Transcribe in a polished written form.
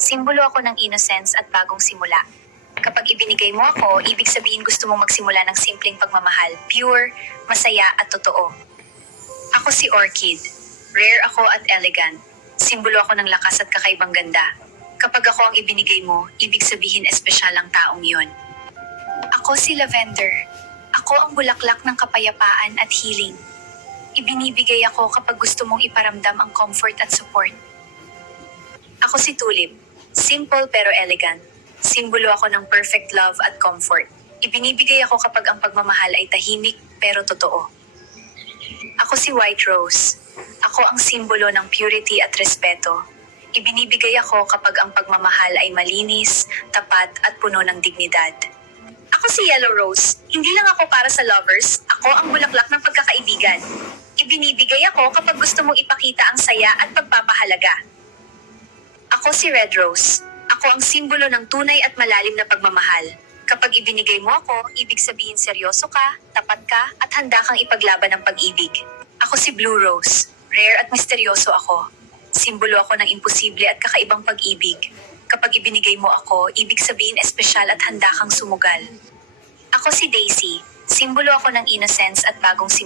Simbolo ako ng innocence at bagong simula. Kapag ibinigay mo ako, ibig sabihin gusto mong magsimula ng simpleng pagmamahal, pure, masaya at totoo. Ako si Orchid. Rare ako at elegant. Simbolo ako ng lakas at kakaibang ganda. Kapag ako ang ibinigay mo, ibig sabihin espesyal ang taong yon. Ako si Lavender. Ako ang bulaklak ng kapayapaan at healing. Ibinibigay ako kapag gusto mong iparamdam ang comfort at support. Ako si Tulip. Simple pero elegant. Simbolo ako ng perfect love at comfort. Ibinibigay ako kapag ang pagmamahal ay tahimik pero totoo. Ako si White Rose. Ako ang simbolo ng purity at respeto. Ibinibigay ako kapag ang pagmamahal ay malinis, tapat at puno ng dignidad. Ako si Yellow Rose. Hindi lang ako para sa lovers, ako ang bulaklak ng pagkakaibigan. Ibinibigay ako kapag gusto mong ipakita ang saya at pagpapahalaga. Ako si Red Rose. Ako ang simbolo ng tunay at malalim na pagmamahal. Kapag ibinigay mo ako, ibig sabihin seryoso ka, tapat ka, at handa kang ipaglaban ng pag-ibig. Ako si Blue Rose. Rare at misteryoso ako. Simbolo ako ng imposible at kakaibang pag-ibig. Kapag ibinigay mo ako, ibig sabihin espesyal at handa kang sumugal. Ako si Daisy. Simbolo ako ng innocence at bagong simula.